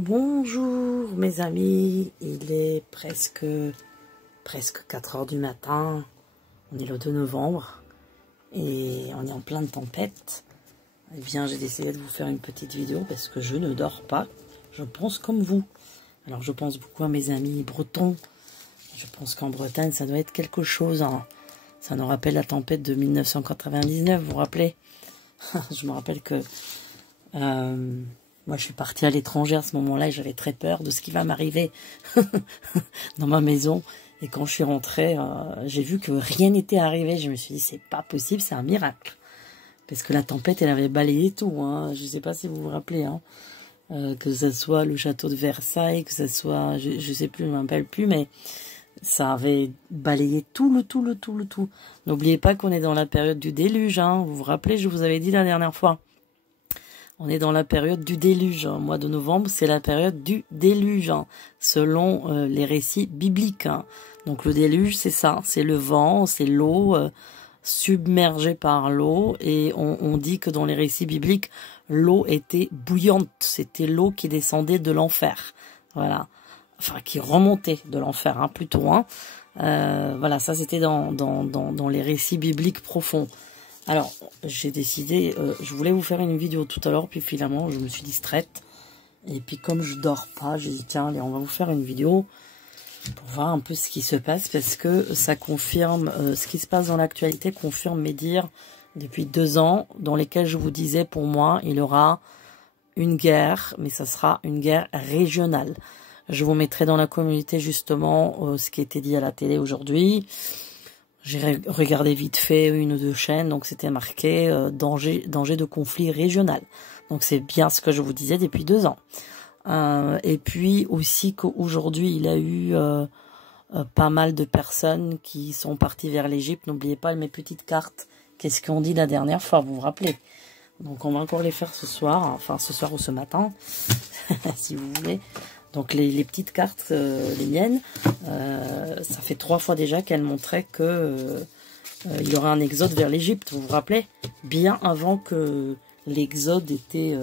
Bonjour mes amis, il est presque 4 heures du matin, on est le 2 novembre et on est en pleine tempête. Eh bien j'ai décidé de vous faire une petite vidéo parce que je ne dors pas, je pense comme vous. Alors je pense beaucoup à mes amis bretons, je pense qu'en Bretagne ça doit être quelque chose, hein. Ça nous rappelle la tempête de 1999, vous vous rappelez? Je me rappelle que... moi, je suis partie à l'étranger à ce moment-là et j'avais très peur de ce qui va m'arriver dans ma maison. Et quand je suis rentrée, j'ai vu que rien n'était arrivé. Je me suis dit, c'est pas possible, c'est un miracle. Parce que la tempête, elle avait balayé tout, hein. Je ne sais pas si vous vous rappelez, hein. Que ce soit le château de Versailles, que ce soit, je ne sais plus, je ne me rappelle plus, mais ça avait balayé tout le tout. N'oubliez pas qu'on est dans la période du déluge, hein. Vous vous rappelez, je vous avais dit la dernière fois. On est dans la période du déluge. Au mois de novembre, c'est la période du déluge, hein, selon les récits bibliques, hein. Donc le déluge, c'est ça, c'est le vent, c'est l'eau submergée par l'eau. Et on dit que dans les récits bibliques, l'eau était bouillante. C'était l'eau qui descendait de l'enfer. Voilà. Enfin, qui remontait de l'enfer, hein, plutôt. Hein. Voilà, ça c'était dans les récits bibliques profonds. Alors, j'ai décidé, je voulais vous faire une vidéo tout à l'heure, puis finalement, je me suis distraite. Et puis, comme je dors pas, j'ai dit, tiens, allez, on va vous faire une vidéo pour voir un peu ce qui se passe, parce que ça confirme, ce qui se passe dans l'actualité confirme mes dires depuis 2 ans, dans lesquels je vous disais, pour moi, il y aura une guerre, mais ça sera une guerre régionale. Je vous mettrai dans la communauté, justement, ce qui était dit à la télé aujourd'hui. J'ai regardé vite fait 1 ou 2 chaînes, donc c'était marqué danger de conflit régional. Donc c'est bien ce que je vous disais depuis 2 ans. Et puis aussi qu'aujourd'hui il y a eu pas mal de personnes qui sont parties vers l'Égypte. N'oubliez pas mes petites cartes. Qu'est-ce qu'on dit la dernière fois, vous vous rappelez? Donc on va encore les faire ce soir, enfin ce soir ou ce matin, si vous voulez. Donc les petites cartes, les miennes, ça fait 3 fois déjà qu'elles montraient que il y aurait un exode vers l'Égypte. Vous vous rappelez? Bien avant que l'exode était,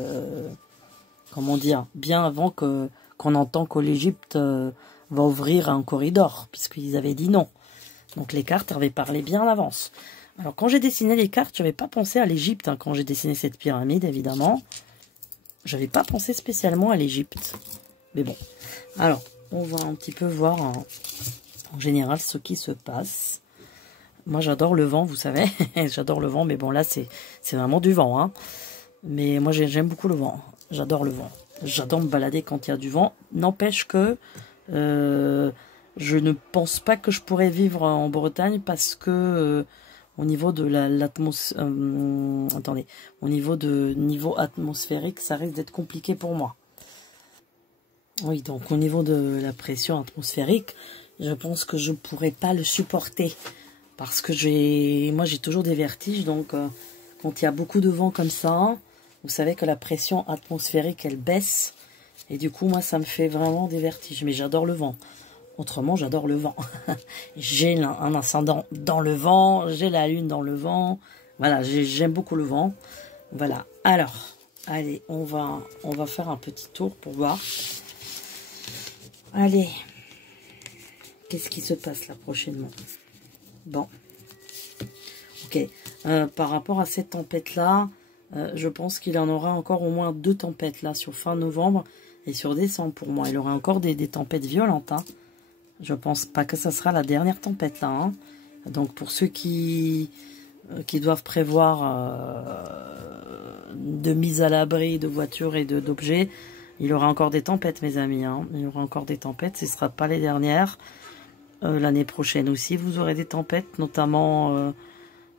comment dire, bien avant qu'on entend que l'Égypte va ouvrir un corridor, puisqu'ils avaient dit non. Donc les cartes avaient parlé bien à l'avance. Alors quand j'ai dessiné les cartes, je n'avais pas pensé à l'Égypte, hein, quand j'ai dessiné cette pyramide, évidemment. Je n'avais pas pensé spécialement à l'Égypte. Mais bon, alors, on va un petit peu voir en général ce qui se passe. Moi, j'adore le vent, vous savez. J'adore le vent, mais bon, là, c'est vraiment du vent, hein. Mais moi, j'aime beaucoup le vent. J'adore le vent. J'adore me balader quand il y a du vent. N'empêche que je ne pense pas que je pourrais vivre en Bretagne parce que au niveau de l'atmosphère... attendez. Au niveau atmosphérique, ça risque d'être compliqué pour moi. Oui, donc au niveau de la pression atmosphérique, je pense que je ne pourrais pas le supporter. Parce que moi j'ai toujours des vertiges, donc quand il y a beaucoup de vent comme ça, vous savez que la pression atmosphérique, elle baisse. Et du coup, moi, ça me fait vraiment des vertiges. Mais j'adore le vent. Autrement, j'adore le vent. J'ai un ascendant dans le vent, j'ai la lune dans le vent. Voilà, j'aime beaucoup le vent. Voilà, alors, allez, on va faire un petit tour pour voir. Allez, qu'est-ce qui se passe là prochainement? Bon, ok. Par rapport à cette tempête-là, je pense qu'il y en aura encore au moins 2 tempêtes là sur fin novembre et sur décembre pour moi. Il y aura encore des tempêtes violentes, hein. Je pense pas que ça sera la dernière tempête là, hein. Donc pour ceux qui doivent prévoir de mise à l'abri de voitures et d'objets, il y aura encore des tempêtes, mes amis, hein. Il y aura encore des tempêtes, ce ne sera pas les dernières. L'année prochaine aussi, vous aurez des tempêtes, notamment,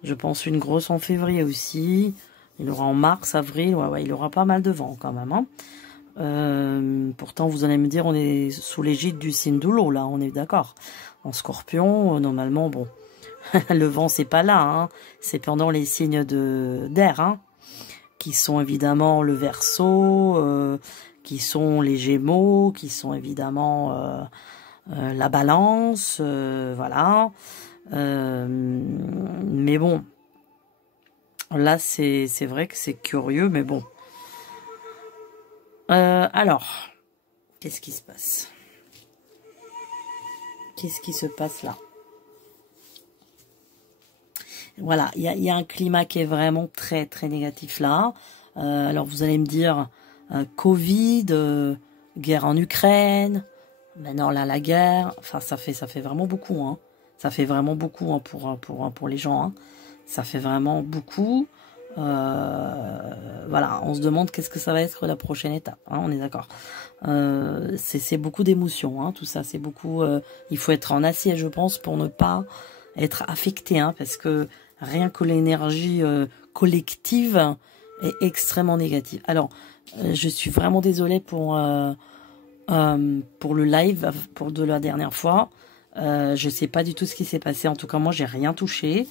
je pense, une grosse en février aussi. Il y aura en mars, avril, ouais, il y aura pas mal de vent quand même, hein. Pourtant, vous allez me dire, on est sous l'égide du signe de l'eau, là, on est d'accord. En Scorpion, normalement, bon, le vent, c'est pas là, hein. C'est pendant les signes d'air, hein, qui sont évidemment le Verseau, qui sont les Gémeaux, qui sont évidemment la Balance, voilà. Mais bon, là c'est vrai que c'est curieux, mais bon. Alors, Qu'est-ce qui se passe? Qu'est-ce qui se passe là? Voilà, il y a un climat qui est vraiment très très négatif là. Alors vous allez me dire Covid, guerre en Ukraine, maintenant là la guerre. Enfin ça fait vraiment beaucoup, hein. Ça fait vraiment beaucoup, hein, pour les gens, hein. Ça fait vraiment beaucoup. Voilà, on se demande qu'est-ce que ça va être la prochaine étape, hein, on est d'accord. C'est beaucoup d'émotions, hein, tout ça, c'est beaucoup. Il faut être en acier, je pense, pour ne pas être affecté, hein, parce que rien que l'énergie collective est extrêmement négative. Alors, je suis vraiment désolée pour le live, pour de la dernière fois. Je sais pas du tout ce qui s'est passé. En tout cas, moi, j'ai rien touché.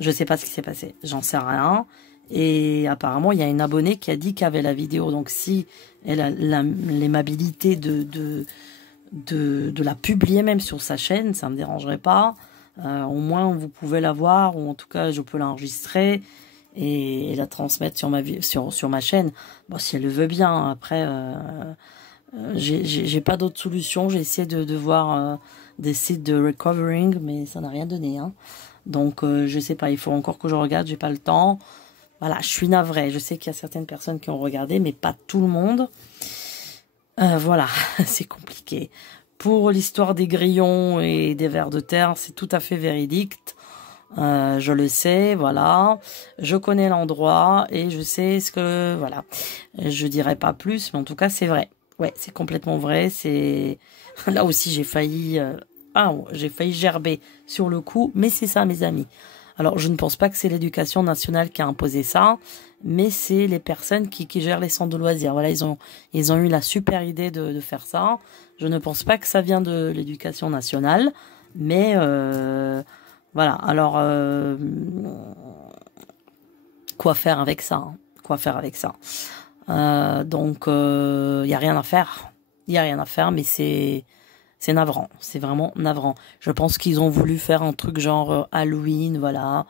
Je sais pas ce qui s'est passé. J'en sais rien. Et apparemment, il y a une abonnée qui a dit qu'elle avait la vidéo. Donc, si elle a l'aimabilité de la publier même sur sa chaîne, ça me dérangerait pas. Au moins, vous pouvez la voir, ou en tout cas, je peux l'enregistrer et la transmettre sur ma chaîne. Bon, si elle le veut bien. Après, j'ai pas d'autre solution. J'ai essayé de voir des sites de recovering, mais ça n'a rien donné, hein. Donc, je sais pas, il faut encore que je regarde, j'ai pas le temps. Voilà, je suis navrée. Je sais qu'il y a certaines personnes qui ont regardé, mais pas tout le monde. Voilà, c'est compliqué. Pour l'histoire des grillons et des vers de terre, c'est tout à fait véridique. Je le sais, voilà. Je connais l'endroit et je sais ce que... Voilà. Je dirais pas plus, mais en tout cas, c'est vrai. Ouais, c'est complètement vrai. C'est là aussi, j'ai failli gerber sur le coup, mais c'est ça, mes amis. Alors, je ne pense pas que c'est l'éducation nationale qui a imposé ça, mais c'est les personnes qui gèrent les centres de loisirs. Voilà, ils ont eu la super idée de faire ça. Je ne pense pas que ça vient de l'éducation nationale, mais voilà. Alors, quoi faire avec ça, hein? Quoi faire avec ça? Donc, il y a rien à faire. Il y a rien à faire, mais c'est navrant, c'est vraiment navrant. Je pense qu'ils ont voulu faire un truc genre Halloween, voilà.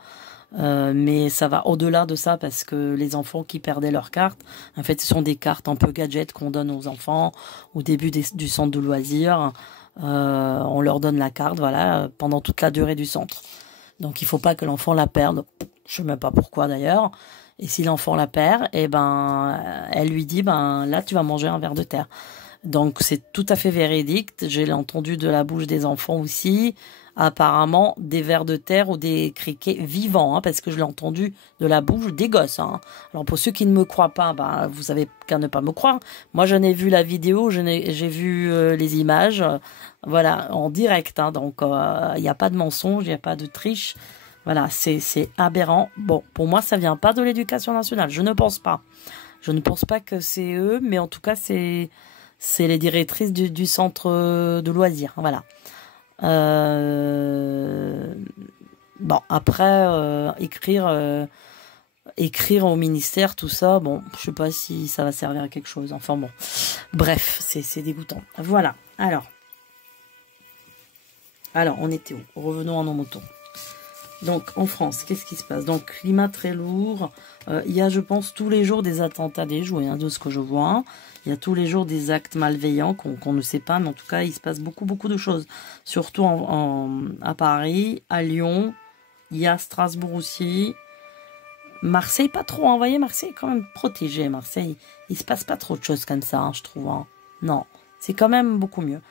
Mais ça va au-delà de ça parce que les enfants qui perdaient leurs cartes, en fait, ce sont des cartes un peu gadgets qu'on donne aux enfants au début du centre de loisirs. On leur donne la carte, voilà, pendant toute la durée du centre. Donc, il faut pas que l'enfant la perde. Je ne sais même pas pourquoi d'ailleurs. Et si l'enfant la perd, eh ben, elle lui dit, ben, là, tu vas manger un ver de terre. Donc, c'est tout à fait véridique. J'ai entendu de la bouche des enfants aussi, apparemment, des vers de terre ou des criquets vivants, hein, parce que je l'ai entendu de la bouche des gosses, hein. Alors, pour ceux qui ne me croient pas, ben, vous savez qu'à ne pas me croire. Moi, j'en ai vu la vidéo, j'ai vu les images, voilà, en direct, hein. Donc, il n'y a pas de mensonge, il n'y a pas de triche. Voilà, c'est aberrant. Bon, pour moi, ça vient pas de l'éducation nationale. Je ne pense pas. Je ne pense pas que c'est eux, mais en tout cas, c'est les directrices du centre de loisirs. Voilà. Bon, après, écrire au ministère, tout ça, bon, je sais pas si ça va servir à quelque chose. Enfin bon, bref, c'est dégoûtant. Voilà. Alors, on était où? Revenons à nos moutons. Donc, en France, qu'est-ce qui se passe? Donc, climat très lourd. Il y a, je pense, tous les jours des attentats déjoués, hein, de ce que je vois. Il y a tous les jours des actes malveillants qu'on ne sait pas, mais en tout cas, il se passe beaucoup, beaucoup de choses. Surtout à Paris, à Lyon, il y a Strasbourg aussi. Marseille, pas trop, hein. Vous voyez, Marseille est quand même protégé. Marseille, il se passe pas trop de choses comme ça, hein, je trouve, hein. Non, c'est quand même beaucoup mieux.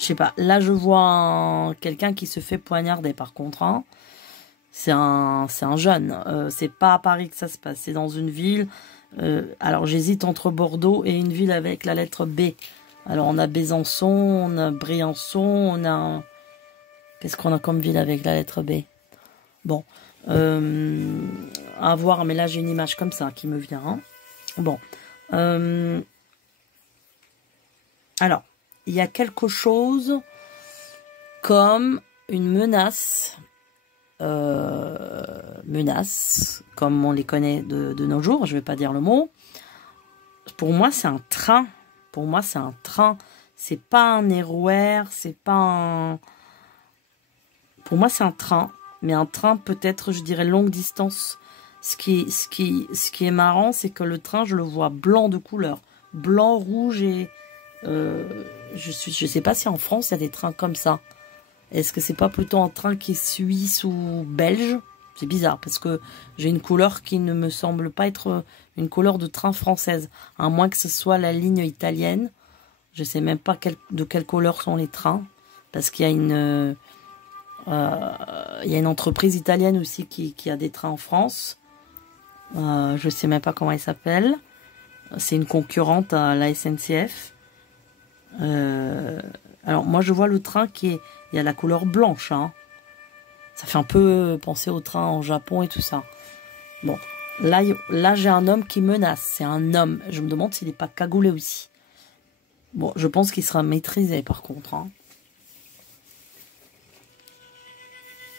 Je sais pas, là je vois quelqu'un qui se fait poignarder par contre, hein. C'est un jeune, c'est pas à Paris que ça se passe, c'est dans une ville. Alors j'hésite entre Bordeaux et une ville avec la lettre B. Alors on a Besançon, on a Briançon, on a... Qu'est-ce qu'on a comme ville avec la lettre B? Bon, à voir, mais là j'ai une image comme ça qui me vient, hein. Bon, alors... Il y a quelque chose comme une menace, comme on les connaît de nos jours, je ne vais pas dire le mot. Pour moi, c'est un train. Pour moi, c'est un train. C'est pas un RER, c'est pas un... Pour moi, c'est un train. Mais un train, peut-être, je dirais, longue distance. Ce qui est marrant, c'est que le train, je le vois blanc de couleur. Blanc, rouge et... je sais pas si en France, il y a des trains comme ça. Est-ce que c'est pas plutôt un train qui est suisse ou belge? C'est bizarre, parce que j'ai une couleur qui ne me semble pas être une couleur de train française. À moins que ce soit la ligne italienne. Je sais même pas de quelle couleur sont les trains. Parce qu'il y a une entreprise italienne aussi qui a des trains en France. Je sais même pas comment elle s'appelle. C'est une concurrente à la SNCF. Alors moi je vois le train il y a la couleur blanche. Hein. Ça fait un peu penser au train en Japon et tout ça. Bon, là j'ai un homme qui menace. C'est un homme. Je me demande s'il n'est pas cagoulé aussi. Bon, je pense qu'il sera maîtrisé par contre. Hein.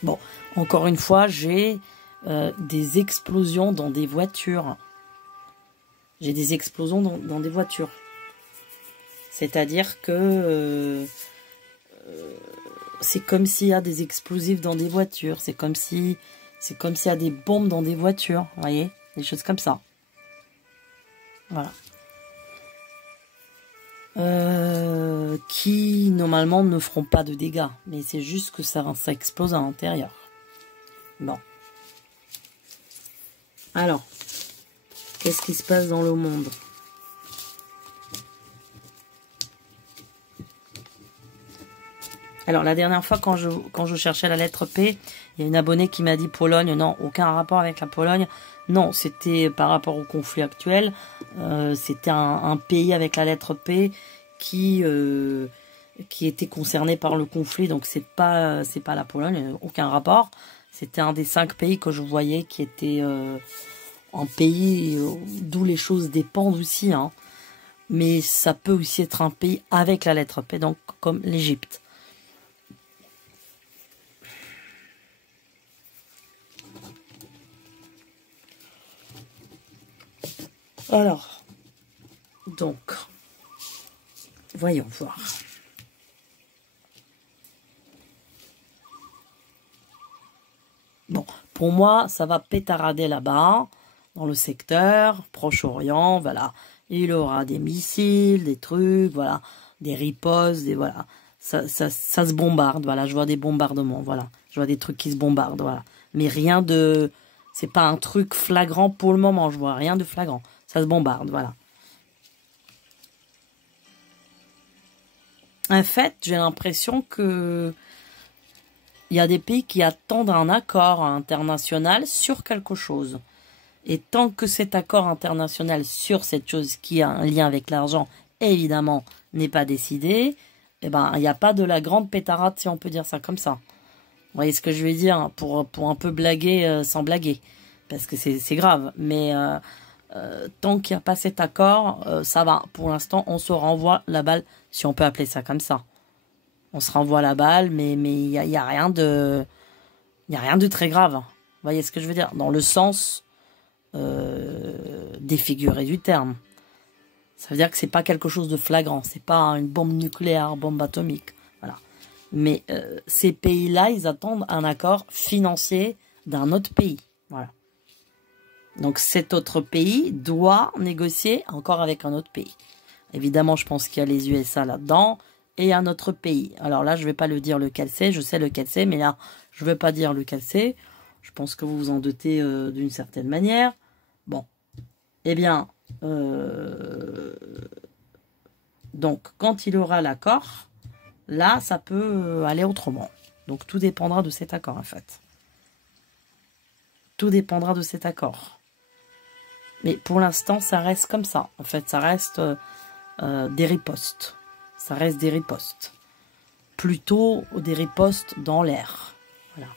Bon, encore une fois, j'ai des explosions dans des voitures. J'ai des explosions dans des voitures. C'est-à-dire que c'est comme s'il y a des explosifs dans des voitures. C'est comme s'il y a des bombes dans des voitures. Vous voyez? Des choses comme ça. Voilà. Qui, normalement, ne feront pas de dégâts. Mais c'est juste que ça explose à l'intérieur. Bon. Alors, qu'est-ce qui se passe dans le monde? Alors, la dernière fois, quand je cherchais la lettre P, il y a une abonnée qui m'a dit Pologne. Non, aucun rapport avec la Pologne. Non, c'était par rapport au conflit actuel. C'était un pays avec la lettre P qui était concerné par le conflit. Donc, c'est pas la Pologne, aucun rapport. C'était un des 5 pays que je voyais qui était un pays d'où les choses dépendent aussi. Hein. Mais ça peut aussi être un pays avec la lettre P, donc comme l'Égypte. Alors, donc, voyons voir. Bon, pour moi, ça va pétarader là-bas, dans le secteur, Proche-Orient, voilà. Il aura des missiles, des trucs, voilà, des ripostes, voilà. Ça se bombarde, voilà, je vois des bombardements, voilà. Je vois des trucs qui se bombardent, voilà. Mais rien de... C'est pas un truc flagrant pour le moment, je vois rien de flagrant. Ça se bombarde, voilà. En fait, j'ai l'impression que il y a des pays qui attendent un accord international sur quelque chose. Et tant que cet accord international sur cette chose qui a un lien avec l'argent, évidemment, n'est pas décidé, eh ben, il n'y a pas de la grande pétarade, si on peut dire ça comme ça. Vous voyez ce que je veux dire? Pour un peu blaguer sans blaguer. Parce que c'est grave. Mais tant qu'il n'y a pas cet accord, ça va. Pour l'instant, on se renvoie la balle, si on peut appeler ça comme ça. On se renvoie la balle, mais il y a rien de... Il n'y a rien de très grave. Vous voyez ce que je veux dire? Dans le sens défiguré du terme. Ça veut dire que c'est pas quelque chose de flagrant. C'est pas une bombe nucléaire, bombe atomique. Voilà. Mais ces pays-là, ils attendent un accord financier d'un autre pays. Voilà. Donc cet autre pays doit négocier encore avec un autre pays. Évidemment, je pense qu'il y a les USA là-dedans et un autre pays. Alors là, je ne vais pas le dire lequel c'est. Je sais lequel c'est, mais là, je ne vais pas dire lequel c'est. Je pense que vous vous en doutez d'une certaine manière. Bon. Eh bien, donc, quand il aura l'accord, là, ça peut aller autrement. Donc, tout dépendra de cet accord, en fait. Tout dépendra de cet accord. Mais pour l'instant, ça reste comme ça. En fait, ça reste des ripostes. Ça reste des ripostes. Plutôt des ripostes dans l'air. Voilà.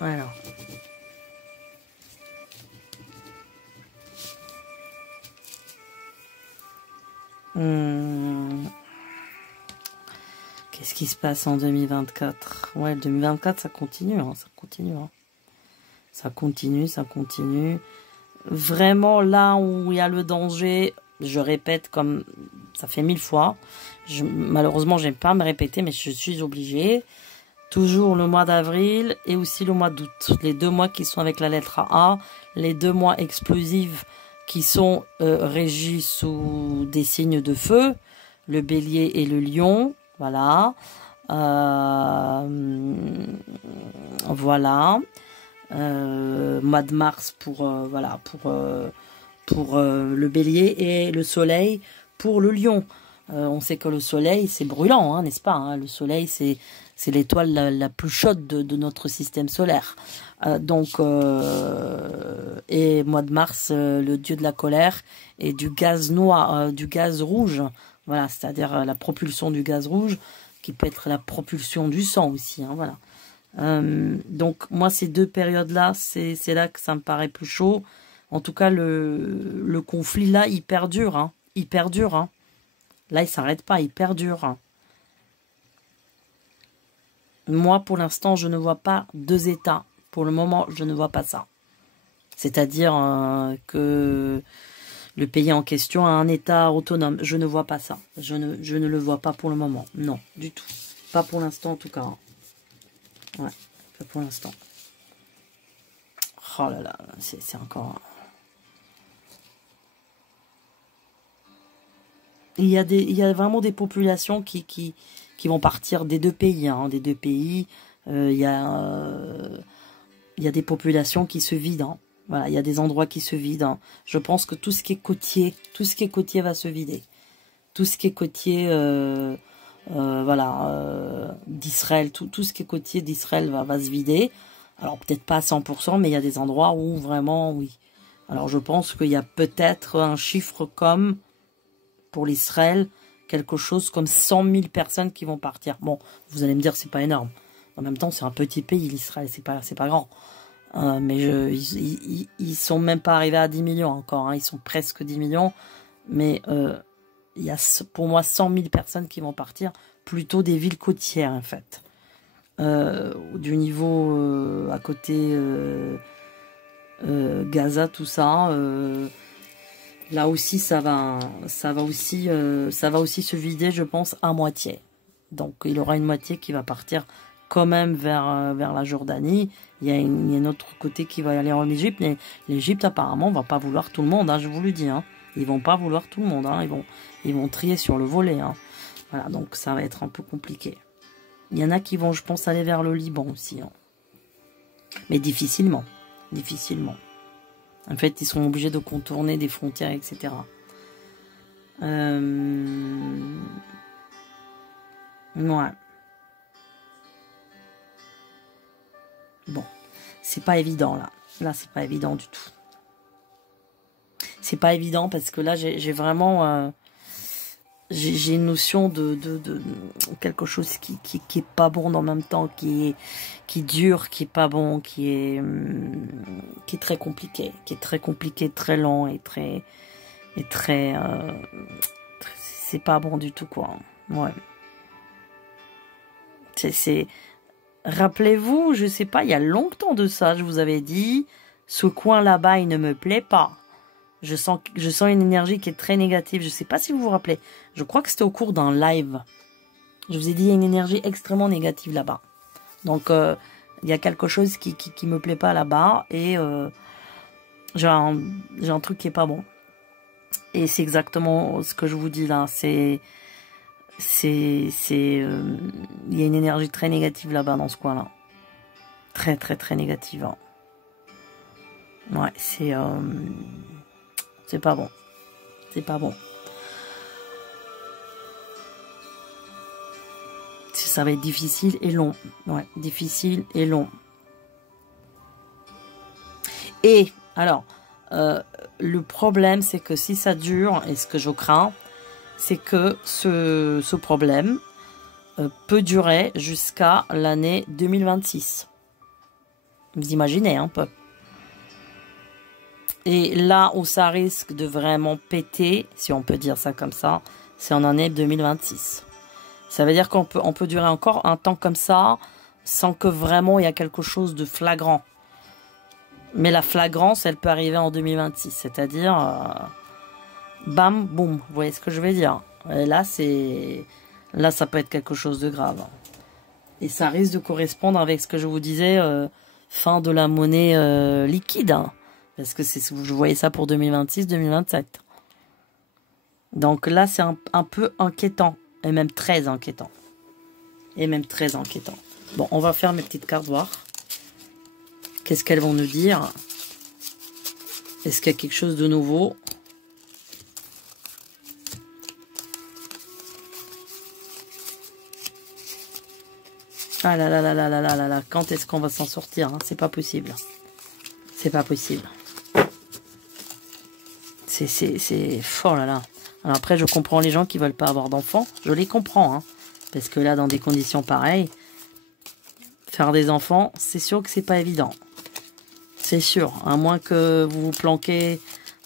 Voilà. Qu'est-ce qui se passe en 2024? Ouais, 2024, ça continue, hein, ça continue. Hein. Ça continue, ça continue. Vraiment, là où il y a le danger, je répète comme ça fait 1000 fois, Malheureusement, j'aime pas me répéter, mais je suis obligée. Toujours le mois d'avril et aussi le mois d'août. Les 2 mois qui sont avec la lettre A, les 2 mois explosifs qui sont régis sous des signes de feu, le bélier et le lion, voilà. Voilà. Mois de mars pour voilà pour le bélier et le soleil pour le lion. On sait que le soleil c'est brûlant, hein, n'est-ce pas, hein, le soleil c'est l'étoile la plus chaude de notre système solaire. Et mois de mars, le dieu de la colère et du gaz noir, du gaz rouge. Voilà, c'est-à-dire la propulsion du gaz rouge, qui peut être la propulsion du sang aussi. Hein, voilà. Donc moi, ces 2 périodes-là, c'est là que ça me paraît plus chaud. En tout cas, le conflit là, il perdure. Hein, il perdure. Hein. Là, il s'arrête pas, il perdure. Hein. Moi, pour l'instant, je ne vois pas 2 États. Pour le moment, je ne vois pas ça. C'est-à-dire que le pays en question a un État autonome. Je ne vois pas ça. Je ne le vois pas pour le moment. Non, du tout. Pas pour l'instant, en tout cas. Ouais, pas pour l'instant. Oh là là, c'est encore... Il y a vraiment des populations qui vont partir des 2 pays. Hein, des 2 pays. Il y a des populations qui se vident. Hein. Voilà, il y a des endroits qui se vident. Hein. Je pense que tout ce qui est côtier va se vider. Tout ce qui est côtier, voilà, d'Israël, tout ce qui est côtier d'Israël va se vider. Alors peut-être pas à 100%, mais il y a des endroits où vraiment, oui. Alors je pense qu'il y a peut-être un chiffre comme, pour l'Israël, quelque chose comme 100 000 personnes qui vont partir. Bon, vous allez me dire, c'est pas énorme. En même temps, c'est un petit pays, l'Israël, c'est pas grand. Mais ils sont même pas arrivés à 10 millions encore. Hein, ils sont presque 10 millions. Mais il y a pour moi 100 000 personnes qui vont partir. Plutôt des villes côtières, en fait. Du niveau à côté Gaza, tout ça. Là aussi, ça va aussi se vider, je pense, à moitié. Donc, il y aura une moitié qui va partir quand même vers la Jordanie. Il y a un autre côté qui va aller en Égypte. Mais l'Égypte, apparemment, va pas vouloir tout le monde, hein, je vous le dis. Hein. Ils vont pas vouloir tout le monde. Hein. Ils vont trier sur le volet. Hein. Voilà, donc ça va être un peu compliqué. Il y en a qui vont, je pense, aller vers le Liban aussi. Hein. Mais difficilement. Difficilement. En fait, ils sont obligés de contourner des frontières, etc. Ouais. Bon. C'est pas évident, là. Là, c'est pas évident du tout. C'est pas évident parce que là, j'ai vraiment... j'ai une notion de quelque chose qui est pas bon en même temps, qui dure, qui est pas bon, qui est très compliqué, très lent et très c'est pas bon du tout, quoi. Ouais. Rappelez-vous, je sais pas, il y a longtemps de ça, je vous avais dit, ce coin là-bas, il ne me plaît pas. Je sens une énergie qui est très négative. Je ne sais pas si vous vous rappelez. Je crois que c'était au cours d'un live. Je vous ai dit, il y a une énergie extrêmement négative là-bas. Donc, il y a quelque chose qui me plaît pas là-bas. Et j'ai un truc qui est pas bon. Et c'est exactement ce que je vous dis là. Il y a une énergie très négative là-bas dans ce coin-là. Très, très, très négative. Hein. Ouais, c'est pas bon. C'est pas bon. Ça va être difficile et long. Ouais, difficile et long. Et, alors, le problème, c'est que si ça dure, et ce que je crains, c'est que ce problème peut durer jusqu'à l'année 2026. Vous imaginez un peu. Et là où ça risque de vraiment péter, si on peut dire ça comme ça, c'est en année 2026. Ça veut dire qu'on peut durer encore un temps comme ça, sans que vraiment il y a quelque chose de flagrant. Mais la flagrance, elle peut arriver en 2026. C'est-à-dire, bam, boum, vous voyez ce que je veux dire. Et là, là, ça peut être quelque chose de grave. Et ça risque de correspondre avec ce que je vous disais, fin de la monnaie liquide. Hein. Parce que je voyais ça pour 2026-2027. Donc là, c'est un peu inquiétant. Et même très inquiétant. Bon, on va faire mes petites cartes, voir. Qu'est-ce qu'elles vont nous dire? Est-ce qu'il y a quelque chose de nouveau? Ah là là là là là là là là. Quand est-ce qu'on va s'en sortir, hein? C'est pas possible. C'est pas possible. C'est... Oh là là. Alors après, je comprends les gens qui veulent pas avoir d'enfants. Je les comprends, hein. Parce que là, dans des conditions pareilles, faire des enfants, c'est sûr que c'est pas évident. C'est sûr. À moins que vous vous planquez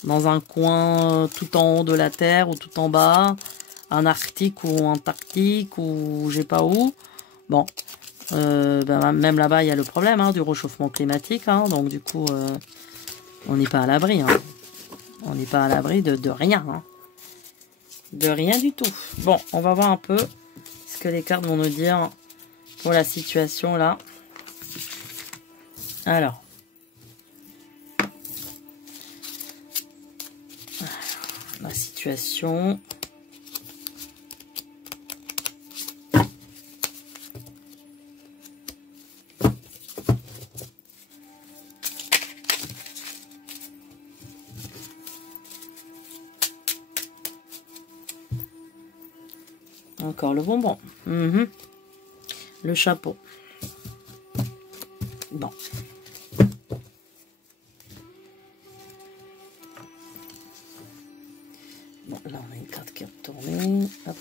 dans un coin tout en haut de la Terre ou tout en bas, en Arctique ou en Antarctique ou je sais pas où. Bon. Ben, même là-bas, il y a le problème hein, du réchauffement climatique. Hein, donc du coup, on n'est pas à l'abri. Hein. On n'est pas à l'abri de rien. Hein. De rien du tout. Bon, on va voir un peu ce que les cartes vont nous dire pour la situation là. Alors. La situation. Encore le bonbon. Le chapeau. Bon. Bon, là, on a une carte qui est retournée. Hop.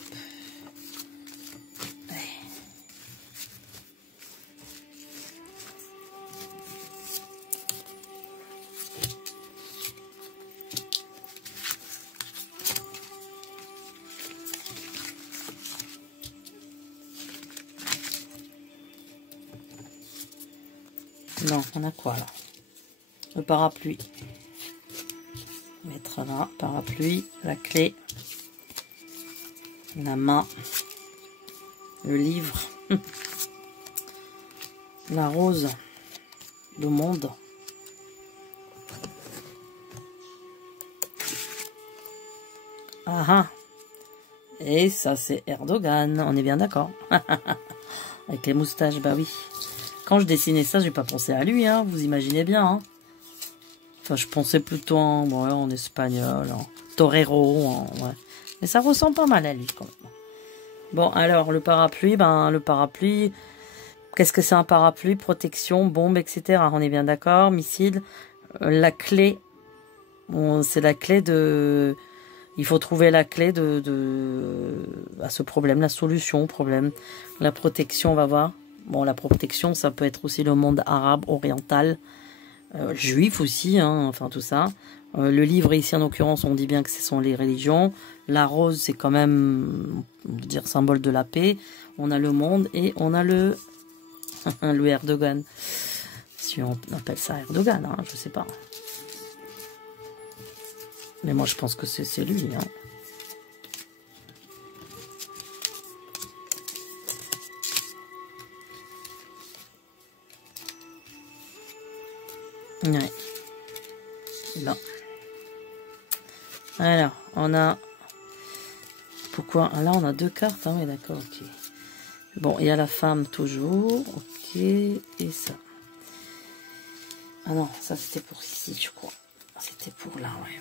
Non, on a quoi là? Le parapluie. Mettre là, parapluie, la clé, la main, le livre, la rose, le monde. Ah ah. Et ça c'est Erdogan, on est bien d'accord. Avec les moustaches, bah oui. Quand je dessinais ça, j'ai pas pensé à lui, hein, vous imaginez bien. Hein. Enfin, je pensais plutôt en espagnol, en torero, ouais. Mais ça ressemble pas mal à lui, quand même. Bon, alors, le parapluie, qu'est-ce que c'est un parapluie? Protection, bombe, etc. On est bien d'accord, missile. La clé, c'est la clé de... Il faut trouver la clé à ce problème, la solution au problème. La protection, on va voir. Bon, la protection, ça peut être aussi le monde arabe, oriental, juif aussi, hein, enfin tout ça. Le livre ici, en l'occurrence, on dit bien que ce sont les religions. La rose, c'est quand même, on peut dire, symbole de la paix. On a le monde et on a le Erdogan. Si on appelle ça Erdogan, hein, je sais pas. Mais moi, je pense que c'est lui, hein. Ouais. Bon. Alors, on a... Pourquoi? Là, on a deux cartes. Hein, oui, d'accord, ok. Bon, il y a la femme toujours. Ok, et ça. Ah non, ça c'était pour ici, je crois. C'était pour là, ouais.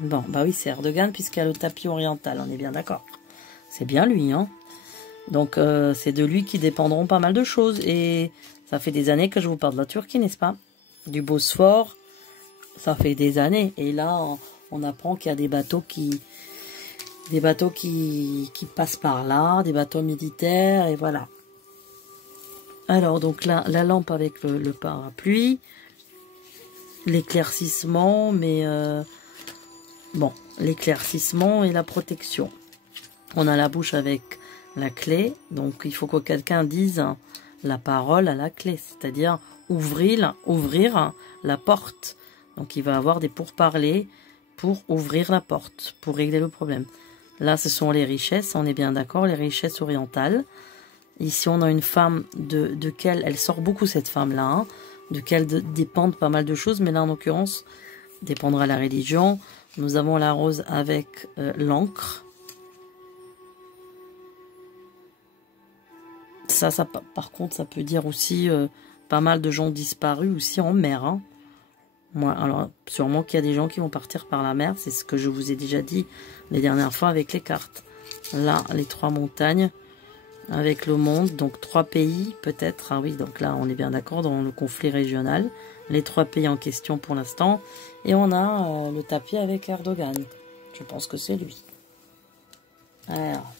Bon, bah oui, c'est Erdogan puisqu'il y a le tapis oriental, on est bien d'accord. C'est bien lui, hein. Donc, c'est de lui qui dépendront pas mal de choses. Et ça fait des années que je vous parle de la Turquie, n'est-ce pas? Du Bosphore, ça fait des années. Et là, on apprend qu'il y a des bateaux qui passent par là, des bateaux militaires, et voilà. Alors, donc là, la lampe avec le parapluie, l'éclaircissement, mais bon, l'éclaircissement et la protection. On a la bouche avec la clé, donc il faut que quelqu'un dise la parole à la clé, c'est-à-dire ouvrir la porte. Donc il va avoir des pourparlers pour ouvrir la porte, pour régler le problème. Là, ce sont les richesses, on est bien d'accord, les richesses orientales. Ici, on a une femme de quelle elle sort beaucoup, cette femme-là, hein, de quelle dépendent pas mal de choses, mais là, en l'occurrence, dépendra la religion. Nous avons la rose avec l'encre. Ça, par contre, ça peut dire aussi pas mal de gens disparus aussi en mer. Hein. Moi, alors, sûrement qu'il y a des gens qui vont partir par la mer. C'est ce que je vous ai déjà dit les dernières fois avec les cartes. Là, les 3 montagnes avec le monde. Donc, 3 pays peut-être. Ah oui, donc là, on est bien d'accord dans le conflit régional. Les 3 pays en question pour l'instant. Et on a le tapis avec Erdogan. Je pense que c'est lui. Alors...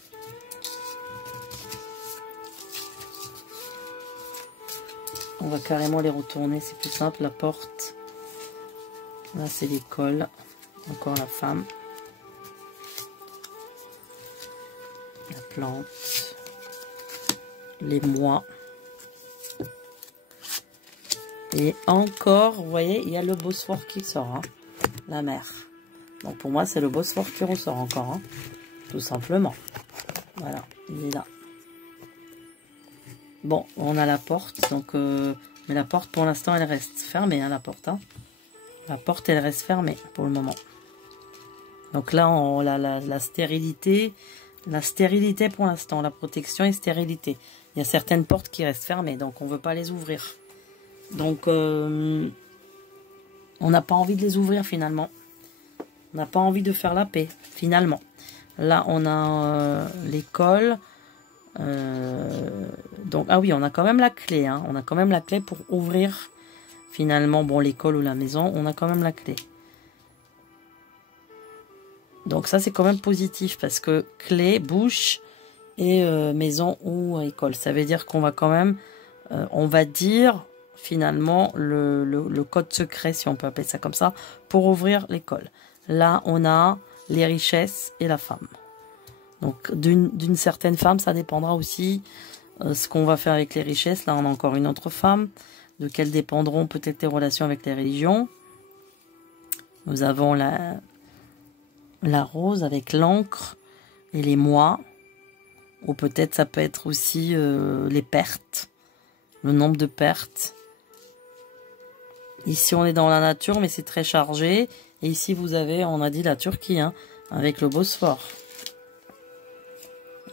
on va carrément les retourner, c'est plus simple. La porte, là c'est l'école, encore la femme, la plante, les mois, et encore, vous voyez, il y a le Bosphore qui sort, hein, la mer. Donc pour moi c'est le Bosphore qui ressort encore, hein, tout simplement. Voilà, il est là. Bon, on a la porte, donc mais la porte pour l'instant elle reste fermée, hein, la porte. Hein. La porte elle reste fermée pour le moment. Donc là on la stérilité pour l'instant, la protection et stérilité. Il y a certaines portes qui restent fermées, donc on veut pas les ouvrir. Donc on n'a pas envie de les ouvrir finalement. On n'a pas envie de faire la paix finalement. Là on a l'école. Donc, ah oui, on a quand même la clé, hein. On a quand même la clé pour ouvrir finalement, bon, l'école ou la maison, on a quand même la clé. Donc ça, c'est quand même positif parce que clé, bouche et maison ou école. Ça veut dire qu'on va quand même, on va dire finalement le code secret, si on peut appeler ça comme ça, pour ouvrir l'école. Là, on a les richesses et la femme. Donc, d'une certaine femme, ça dépendra aussi ce qu'on va faire avec les richesses. Là, on a encore une autre femme, de quelles dépendront peut-être les relations avec les religions. Nous avons la rose avec l'encre et les mois. Ou peut-être ça peut être aussi les pertes, le nombre de pertes. Ici, on est dans la nature, mais c'est très chargé. Et ici, vous avez, on a dit la Turquie, hein, avec le Bosphore.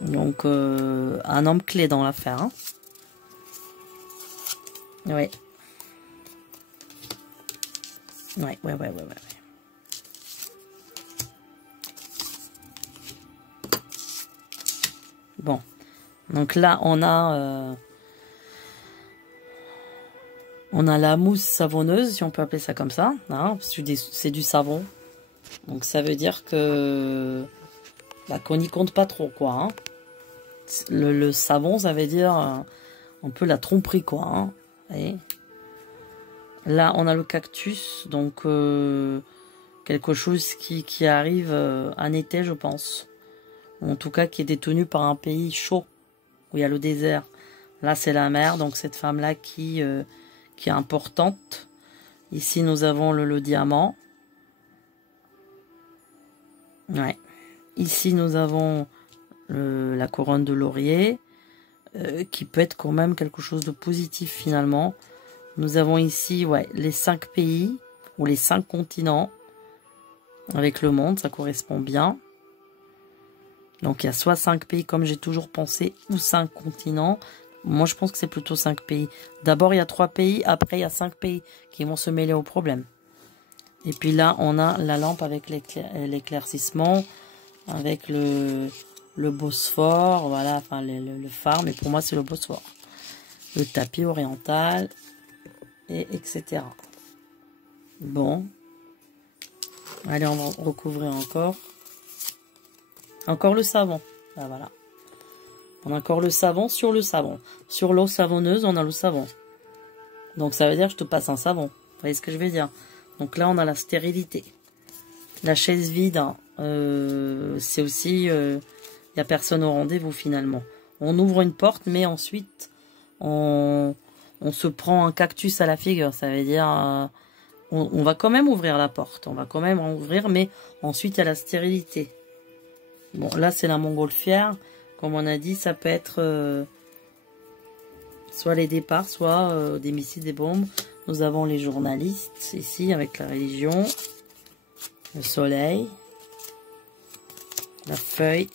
Donc, un homme clé dans l'affaire. Hein. Oui. Ouais. Bon. Donc là, on a la mousse savonneuse, si on peut appeler ça comme ça. Hein, c'est du savon. Donc, ça veut dire que... bah, qu'on n'y compte pas trop, quoi. Hein. Le savon, ça veut dire un peu la tromperie, quoi. Hein. Et là, on a le cactus, donc quelque chose qui arrive en été, je pense. En tout cas, qui est détenu par un pays chaud, où il y a le désert. Là, c'est la mer, donc cette femme-là qui est importante. Ici, nous avons le diamant. Ouais. Ici, nous avons la couronne de laurier, qui peut être quand même quelque chose de positif finalement. Nous avons ici les 5 pays, ou les 5 continents, avec le monde, ça correspond bien. Donc il y a soit 5 pays comme j'ai toujours pensé, ou 5 continents. Moi je pense que c'est plutôt 5 pays. D'abord il y a 3 pays, après il y a 5 pays qui vont se mêler au problème. Et puis là on a la lampe avec l'éclaircissement, avec le Bosphore, voilà, enfin le phare, mais pour moi c'est le Bosphore. Le tapis oriental, et etc. Bon. Allez, on va recouvrir encore. Encore le savon. Ah, voilà. On a encore le savon sur le savon. Sur l'eau savonneuse, on a le savon. Donc ça veut dire que je te passe un savon. Vous voyez ce que je veux dire? Donc là, on a la stérilité. La chaise vide, hein, c'est aussi... il n'y a personne au rendez-vous finalement. On ouvre une porte, mais ensuite, on se prend un cactus à la figure. Ça veut dire... on va quand même ouvrir la porte. On va quand même en ouvrir, mais ensuite, il y a la stérilité. Bon, là, c'est la montgolfière. Comme on a dit, ça peut être soit les départs, soit des missiles, des bombes. Nous avons les journalistes, ici, avec la religion. Le soleil. La feuille.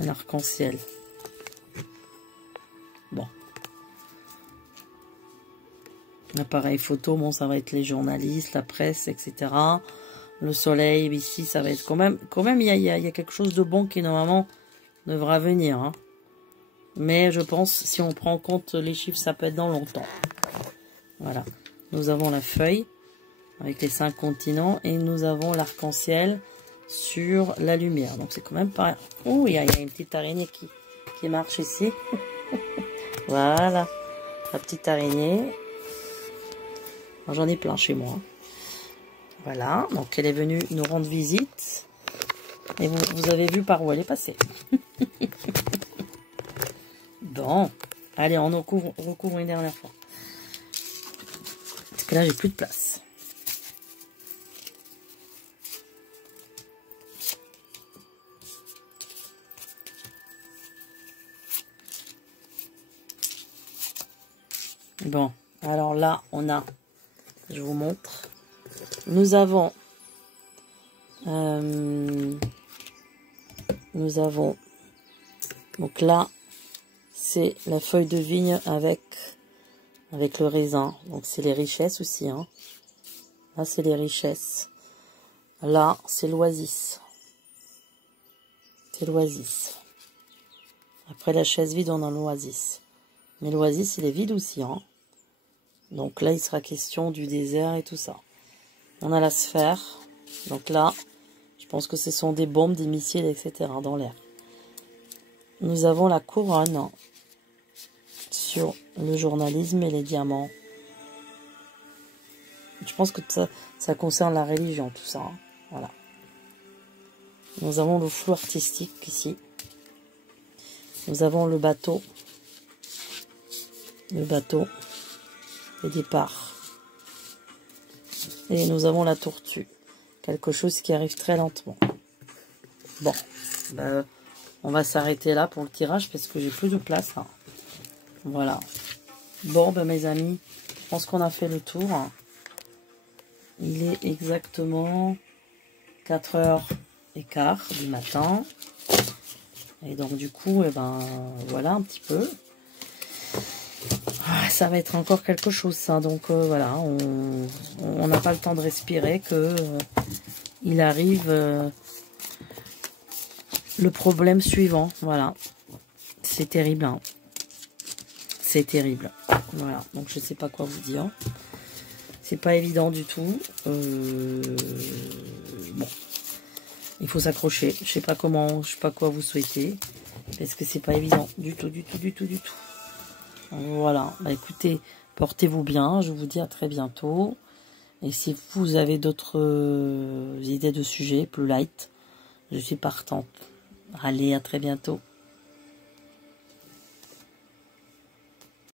Un arc-en-ciel. Bon. L'appareil photo, bon, ça va être les journalistes, la presse, etc. Le soleil, ici, ça va être quand même, il y a quelque chose de bon qui, normalement, devra venir. Hein. Mais je pense, si on prend en compte les chiffres, ça peut être dans longtemps. Voilà. Nous avons la feuille, avec les 5 continents, et nous avons l'arc-en-ciel sur la lumière. Donc, c'est quand même pas... Oh, il y a une petite araignée qui marche ici. Voilà. La petite araignée. J'en ai plein chez moi. Voilà. Donc, elle est venue nous rendre visite. Et vous avez vu par où elle est passée. Bon. Allez, on recouvre une dernière fois. Parce que là, j'ai plus de place. Bon. Alors là, on a... Je vous montre. Nous avons donc là c'est la feuille de vigne avec le raisin. Donc c'est les richesses aussi. Hein. Là c'est les richesses. Là c'est l'oasis. C'est l'oasis. Après la chaise vide on a l'oasis. Mais l'oasis il est vide aussi. Hein. Donc là, il sera question du désert et tout ça. On a la sphère. Donc là, je pense que ce sont des bombes, des missiles, etc. dans l'air. Nous avons la couronne sur le journalisme et les diamants. Je pense que ça concerne la religion, tout ça. Hein. Voilà. Nous avons le flou artistique ici. Nous avons le bateau. Le bateau. Les départs. Et nous avons la tortue. Quelque chose qui arrive très lentement. Bon. Ben, on va s'arrêter là pour le tirage parce que j'ai plus de place. Hein. Voilà. Bon, ben, mes amis, je pense qu'on a fait le tour. Il est exactement 4h15 du matin. Et donc, du coup, eh ben, voilà un petit peu. Ça va être encore quelque chose, ça. Donc voilà, on n'a pas le temps de respirer que il arrive le problème suivant. Voilà, c'est terrible. Hein. C'est terrible. Voilà, donc je sais pas quoi vous dire. C'est pas évident du tout. Bon, il faut s'accrocher. Je sais pas comment, je sais pas quoi vous souhaitez, parce que c'est pas évident du tout, du tout, du tout, du tout. Voilà, bah écoutez, portez-vous bien, je vous dis à très bientôt. Et si vous avez d'autres idées de sujets plus light, je suis partante. Allez, à très bientôt.